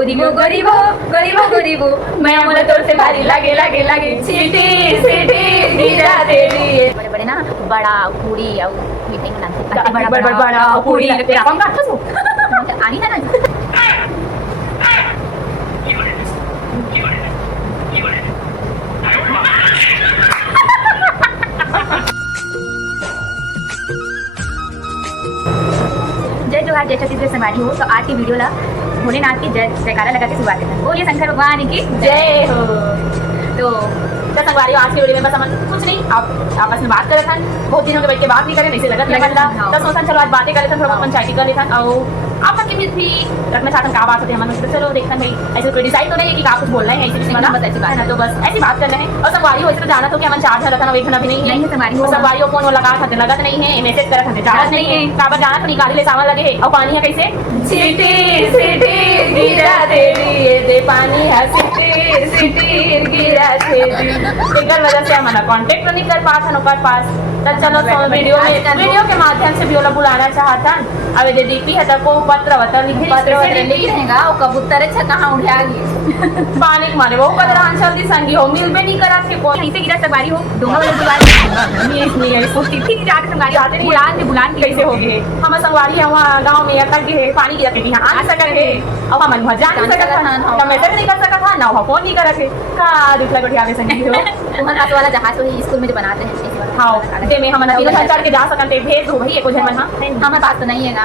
गरीबो गरीबो गरीबो गरीबो मैं मोला तोर से भारी लागे लागे लागे सीटी सीटी गिरा देली बड़े बड़े ना बड़ा पूरी और मिठाई बनाते बड़ा बड़ा बड़ा पूरी लगते आप हम का आनी ना जय जोहार जय छत्तीसगढ़ समारी हो। तो आज की वीडियो ला भोलेनाथ की जय जयकारा लगा के शुरुआत करते हैं। बोलिए शंकर भगवान की जय हो। तो संगवारी आज की वीडियो में बस हम कुछ नहीं आप आपस में बात कर रहे थे, बहुत दिनों के बैठ के बात नहीं करें, ऐसे लगा तो सोचन चलो आज बातें कर रहे थे, थोड़ा पंचायती कर लेते और आप की भी रखना चाहते हैं क्या बात होती है हमारे, तो चलो देखते हैं भाई ऐसे कोई डिसाइड तो नहीं है कि आप कुछ बोल रहे हैं, ऐसी मतलब बस ऐसी बात है, तो बस ऐसी बात कर रहे हैं। और संगवारी हो तो जाना तो कि हमारे चार्ज रहता ना देखना भी नहीं है संगवारी फोन वो लगा था लगत नहीं है, मैसेज कर रहे थे चार्ज नहीं है, काबर जाना तो निकाली ले सामान लगे है और पानी है कैसे सिटी सिटी गिरा देली दे पानी है सिटी सिटी गिरा देली एकर वजह से हमारा कांटेक्ट नहीं कर पाता नौकर पास। तो चलो वीडियो के माध्यम से भी वो बुलाना चाहता अब ये डीपी है को पत्र वत्र लिखे लिखेगा और कबूतर अच्छा कहां उड़ागी पानी मारे वो पत्र आंसर दी संगी हो मिल में नहीं करा के कौन ऐसे गिरा सवारी हो दोनों वाले बुला नहीं है इसको तिथि की जाके संगवारी आते नहीं बुलान कैसे हो गए हम संगवारी है वहां गांव में अटक गए पानी गिरा के यहां आ सके है अब हम मजा नहीं सकता था मैसेज नहीं कर सकता था ना फोन नहीं कर रखे का दूसरा बढ़िया आगे संगी हो तुम्हारा हाथ वाला जहाज वही स्कूल में जो बनाते हैं हां दे में हम तीनों चढ़ के जा सकते भेज दो भाई एको जन हां हमारे पास तो नहीं है ना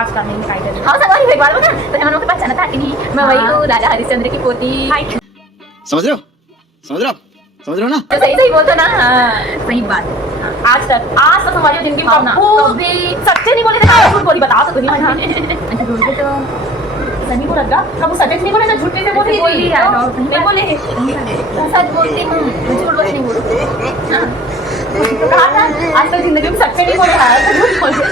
आज का नहीं खाई हां सवारी एक बार बता तो हम लोग के पास जानता कि नहीं मैं वही हूं राजा हरिश्चंद्र की पोती समझ रहे हो ना तो सही बोलते ना सही बात आज तक हमारी जिंदगी में कभी सच्चे नहीं बोले थे झूठ बोली बताओ तो अच्छा झूठ तो सही बोला था कब सच नहीं बोले ना झूठ कैसे बोली नहीं बोले सच बोलती हूं झूठ बोलती नहीं बोलती कहा था आज तक जिंदगी में सच्चे नहीं बोले तो झूठ बोलते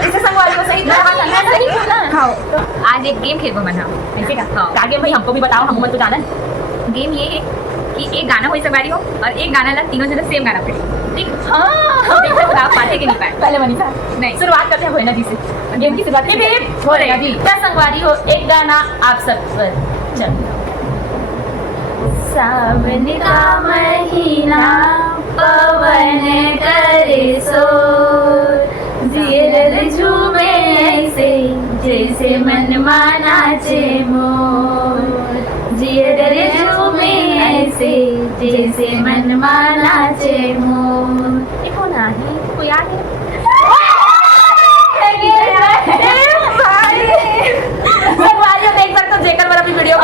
ऐसे संगवारी को सही कहा था ना सही बोला हां तो आज एक गेम खेलबो मन हम ऐसे का हां का गेम भाई हमको भी बताओ हम तो जाना गेम ये है कि एक गाना होई सवारी हो और एक गाना ला तीनों जने सेम गाना पढ़े ठीक हां देखो बता पाते कि नहीं पाए पहले मनीषा नहीं शुरुआत करते हैं होना जी से गेम की शुरुआत हो रही है जी क्या संगवारी हो एक गाना आप सब पर चलो सावन का महीना पवन करे सो जियल झूमे ऐसे जैसे मन माना चे मोर जियल झूमे ऐसे जैसे मन माना चे मोर एक होना है कोई आ वीडियो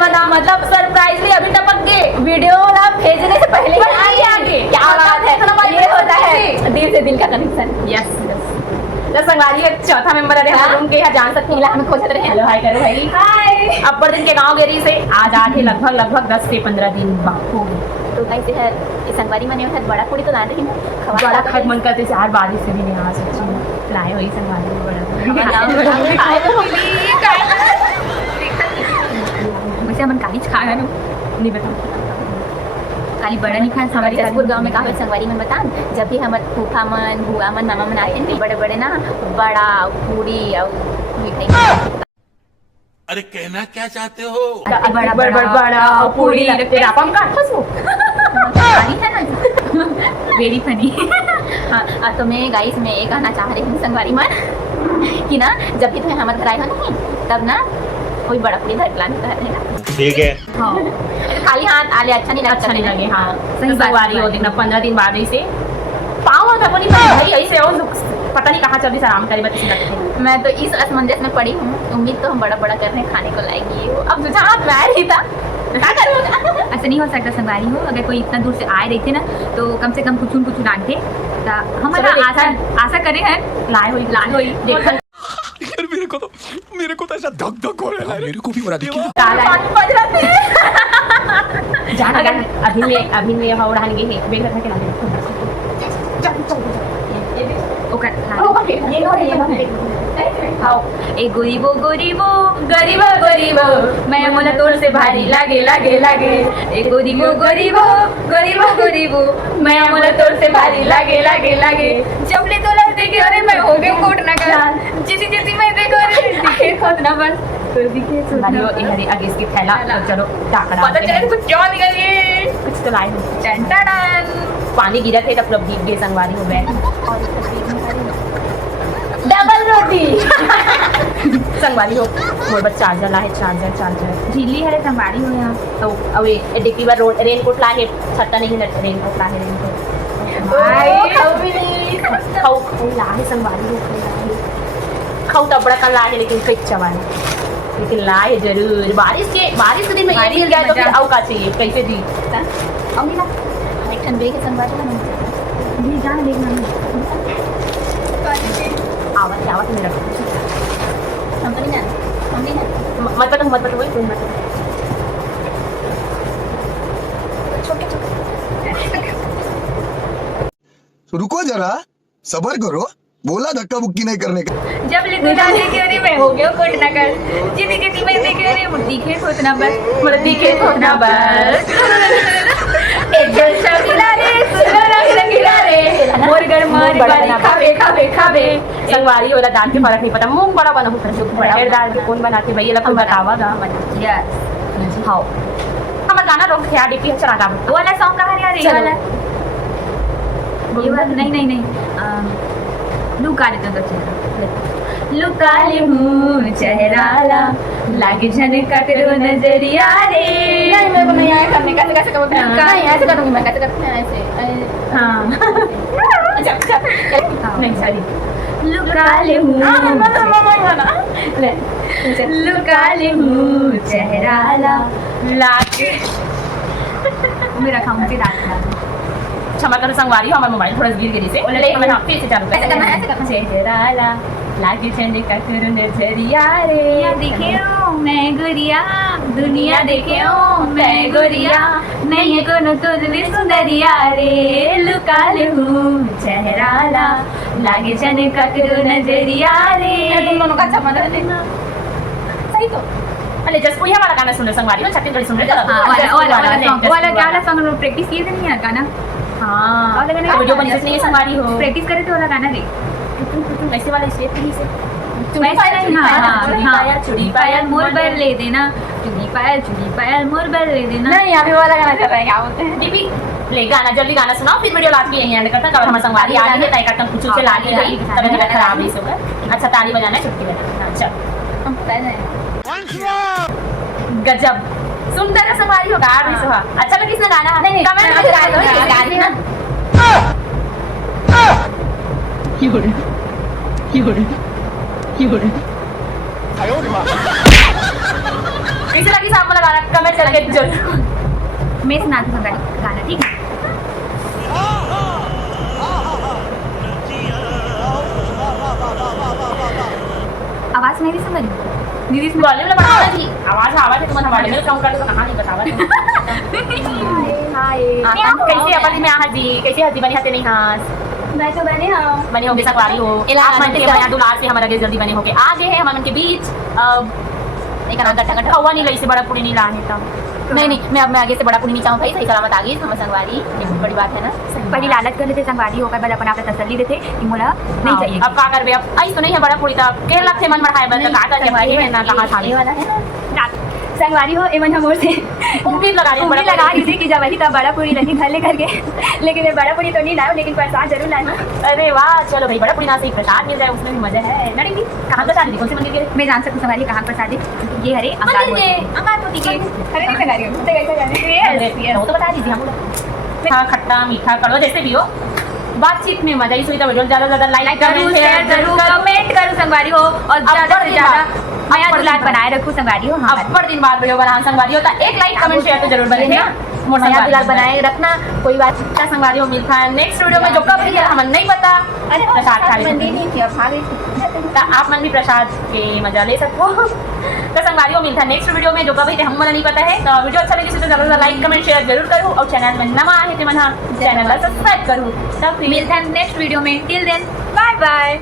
बना मतलब सरप्राइजली अभी टपक गए वीडियो ना भेजने से पहले ही आगे क्या बात है ये होता है दिल से दिल का कनेक्शन यस तो संगवारी के चौथा मेंबर है हम रूम के यहाँ जान सकते हैं हमें खोजते रहे हेलो हाय करो भाई हाय अपर दिन के गांव गेरी से आज आके लगभग 10 से 15 दिन हो गए तो कैसे है इस संगवारी मने है बड़ा पूरी तो ना रही बड़ा खट मन करते से हर बारिश से भी नहीं आ सकती लाए हुई संगवारी बड़ा वैसे हम कालीज खा है ना नहीं बताओ खाली बड़ा नहीं खाए हमारे जसपुर गांव में कहा संगवारी में बता जब भी हमारे फूफा मन बुआ मन मामा मन आते हैं बड़े बड़े ना बड़ा पूरी और मिठाई अरे कहना क्या चाहते हो बड़ा बड़ा बड़ा पूरी लगते हैं हम का फंसो फनी है ना वेरी फनी हां तो मैं गाइस मैं ये कहना चाह रही हूं संगवारी मन कि ना जब भी तुम्हें हमारे घर आए हो नहीं तब ना कोई बड़ा पूरी घर प्लान कर रहे हैं ठीक है हाँ खाली हाथ आले अच्छा नहीं लगे हाँ सही संगवारी हो देखना 15 दिन बाद ऐसे पाँव और अपनी भाई ऐसे और पता नहीं कहाँ चल रही आराम करे बच्चे लगते मैं तो इस असमंजस में पड़ी हूँ उम्मीद तो हम बड़ा बड़ा कर रहे हैं खाने को लाएगी अब तुझे हाथ मैं ही था क्या करूँगा ऐसे नहीं हो सकता संगवारी हो अगर कोई इतना दूर से आए देखते ना तो कम से कम कुछ डांटे हम आशा करे हैं लाए हुई देखा मेरे को तो ऐसा धक धक हो रहा है मेरे को भी हो रहा है अभी में यहाँ उड़ान गई है बेग रखा के ला ए गरीबो गरीबो गरीबो गरीबो मैं मोला तोर से भारी लागे लागे लागे ए गरीबो गरीबो गरीबो गरीबो मैं मोला तोर से भारी लागे लागे लागे जब ले तो देखे अरे मैं हो गई कोट ना करा जिसी मैं देखो अरे दिखे खुद ना बस संगवारी हो ए हरी आगे इसके थैला तो चलो टाकड़ा पता चले कुछ क्या निकल गए। कुछ तो लाए हो टन पानी गिरा थे तब भीग गए संगवारी हो बैग डबल रोटी संगवारी हो मोर बस चार्जर लाए चार्जर झिल्ली है संभारी हो यहाँ। तो अब ये डिक्की बार रेनकोट लाए छत्ता नहीं है रेनकोट लाए रेनकोट खाऊ लाए संगवारी हो खाऊ तो बड़ा कल लाए लेकिन कई चवाने लेकिन लाए जरूर बारिश के दिन में ये मिल गया तो फिर आओ का चाहिए कैसे दी अम्मी ना एक ठंडे के संभारी ना नहीं जाना देखना आवाज मेरा हम तो नहीं जाना मत पता वही तुम मत रुको जरा सबर करो, बोला धक्का बुक्की नहीं करने का। जब लिखो जाने के अरे मैं हो गया कोट ना कर जिंदगी के दी मैं देखे अरे मुट्ठी के खोतना बस मुझे दिखे खोतना बस एक जलसा मिला रे सुनो रंग रंगीला रे मोर घर मार गाली खावे संगवारी वाला दान के फर्क नहीं पता मुंह बड़ा बना होता है बड़ा दाल के कौन बनाते भाई ये लोग बतावा गा यस हां हमारा गाना रोक क्या डीपी है चला गा वो वाला सॉन्ग कहाँ यार ये वाला ये वाला नहीं लुका लेते तो चेहरा लुका ले हूँ चेहरा लागे झनका तेरो नजरिया रे नहीं मेरे को नहीं आया करने का कैसे करूंगी नहीं ऐसे करूंगी मैं कैसे करती हूं ऐसे हाँ अच्छा नहीं सॉरी लुका ले हूँ लुका ले हूँ चेहरा लागे मेरा खाऊंगी रात क्षमा करो संगवारी हो हमारा मोबाइल थोड़ा गिर गिरी से लेकिन मैं फिर से चालू ऐसे करना चेहरा लागे झंडे का तेरो नजरिया रे देखे हो मैं गुड़िया दुनिया देखे हो मैं गुड़िया नहीं है कोनो तुझे सुंदरिया रे लुका ले हूँ चेहरा लागे जने का तेरो नजरिया रे तुम दोनों का अच्छा मजा लेना सही तो अरे जस्ट कोई हमारा गाना सुन लो संगवारी हो छत्तीसगढ़ी सुन लो वाला क्या वाला सॉन्ग प्रैक्टिस किए थे नहीं यार गाना हाँ वीडियो बनी नहीं संगवारी हो प्रैक्टिस करे थे वाला गाना रे वैसे वाला स्टेप ही से चुड़ी पायल मोर बैल ले देना चुड़ी पायल मोर बैल ले देना नहीं अभी वाला गाना चल रहा है क्या बोलते हैं दीदी ले गाना जल्दी गाना सुनाओ फिर वीडियो लास्ट में यही एंड करता कब हमारा संगवारी आ गई है तय करता कुछ से ला ली गई तब मेरा खराब नहीं होगा अच्छा ताली बजाना है छुट्टी बजाना अच्छा गजब सुनते रहो संगवारी हो गा रही सुहा अच्छा लगा किसने गाना कमेंट में बता दो गा दी ना कैसे लगी साहब वाला गाना कमेंट करके जरूर मैं सुनाती हूँ गाना ठीक है आवाज नहीं सुन रही दीदी इस वॉल्यूम में बढ़ा थी आवाज है तुम्हारा वॉल्यूम में कम कर दो कहां नहीं बतावा हाय कैसे अपन में आ जी कैसे हदी बनी हाथे नहीं हां मैं तो बने हाँ बनी होगी संगवारी हो आप मन के बना दुलार से हमारा जल्दी बने होके आगे है हमारे मन के बीच एक ना गट्टा गट्टा हुआ नहीं लई से बड़ा पूरी नहीं लाने तब नहीं मैं अब मैं आगे से बड़ा पूरी नहीं चाहूँ भाई सही सलामत आ गई हम संगवारी ये बहुत बड़ी बात है ना पहले लालच कर लेते संगवारी होकर बाद अपन आपने तसल्ली देते कि मोला नहीं चाहिए अब का करबे अब आई तो नहीं है बड़ा पूरी तब के लग से मन बढ़ाए बस का कर संगवारी है ना कहां था ये वाला है ना संगवारी हो एवं हम और से उम्मीद लगा रही थी कि जब वही तब बड़ा पूरी रही घर लेकर के लेकिन मैं बड़ा पूरी तो नहीं लाऊं लेकिन प्रसाद जरूर लाऊं अरे वाह चलो भाई बड़ा पूरी ना से प्रसाद मिल जाए उसमें भी मजा है लड़ेंगी कहां प्रसाद दी कौन से मंदिर के मैं जान सकती संगवारी कहां प्रसाद है ये हरे अमरमोती के अरे नहीं संगवारी हो तो कैसे जाने वो तो बता दीजिए हम मीठा खट्टा मीठा कड़वा जैसे भी हो बातचीत में मजा ही सुई तो वीडियो ज्यादा लाइक जरूर शेयर जरूर कमेंट करो संगवारी हो और ज्यादा से ज्यादा नया दुलार बनाए रखो संगवारी हो अब पर दिन बाद वीडियो बना संगवारी होता एक लाइक कमेंट शेयर तो जरूर बने ना नया दुलार बनाए रखना कोई बात क्या संगवारी हो मिलता है नेक्स्ट वीडियो में जो कब है हमें नहीं पता अरे प्रसाद खा नहीं थी अब भाग गई आप मन भी प्रसाद के मजा ले सकते हो तो संगवारी हो मिलता है नेक्स्ट वीडियो में जो कब है हम नहीं पता है तो वीडियो अच्छा लगे तो जरूर लाइक कमेंट शेयर जरूर करो और चैनल में नवा है तो मन चैनल सब्सक्राइब करो तब मिलता है नेक्स्ट वीडियो में टिल देन बाय बाय